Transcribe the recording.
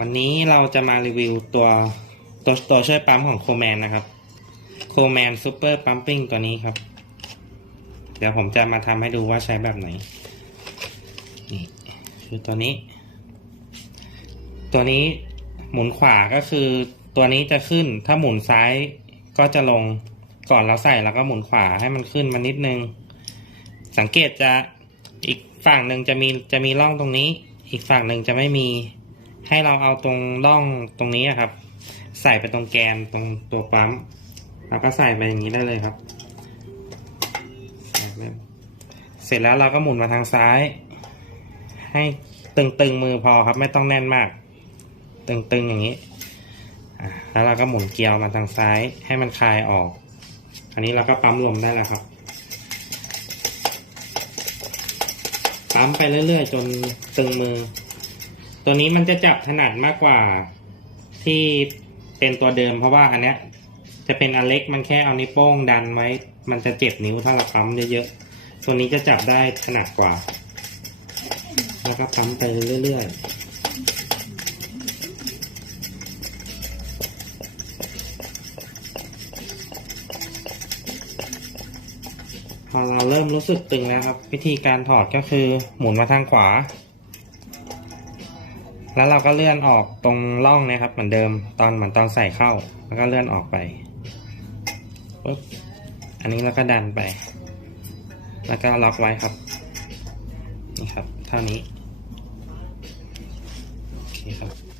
วันนี้เราจะมารีวิวตัวตัวตัวช่วยปั๊มของโคแมนนะครับโคแมนซูเปอร์ปั๊มปิ้งตัวนี้ครับ เดี๋ยวผมจะมาทำให้ดูว่าใช้แบบไหน นี่คือตัวนี้ ตัวนี้หมุนขวาก็คือตัวนี้จะขึ้นถ้าหมุนซ้ายก็จะลงก่อนเราใส่แล้วก็หมุนขวาให้มันขึ้นมานิดนึง สังเกตจะอีกฝั่งหนึ่งจะมีจะมีร่องตรงนี้ อีกฝั่งหนึ่งจะไม่มี ให้เราเอาตรงร่องตรงนี้ครับ ใส่ไปตรงแกนตรงตัวปั๊มแล้วก็ใส่ไปอย่างนี้ได้เลยครับ เสร็จแล้วเราก็หมุนมาทางซ้าย ให้ตึงๆมือพอครับ ไม่ต้องแน่นมาก ตึงๆอย่างนี้แล้วเราก็หมุนเกลียวมาทางซ้ายให้มันคลายออก อันนี้เราก็ปั๊มลมได้แล้วครับ ปั๊มไปเรื่อยๆ จนตึงมือ ตัวนี้มันจะจับถนัดมากกว่าที่เป็นตัวเดิมเพราะว่าอันเนี้ย จะเป็นอันเล็กมันแค่เอานิ้วโป้งดันไว้ มันจะเจ็บนิ้วถ้าเราปั๊มเยอะๆ ตัวนี้จะจับได้ถนัดกว่า แล้วก็ปั๊มไปเรื่อยๆพอเราเริ่มรู้สึกตึงแล้วครับ วิธีการถอดก็คือหมุนมาทางขวา แล้วเราก็เลื่อนออกตรงร่องนะครับ เหมือนเดิมตอนเหมือนตอนใส่เข้า แล้วก็เลื่อนออกไปปุ๊บอันนี้เราก็ดันไป แล้วก็ล็อกไว้ครับ นี่ครับ เท่านี้โอเคครับ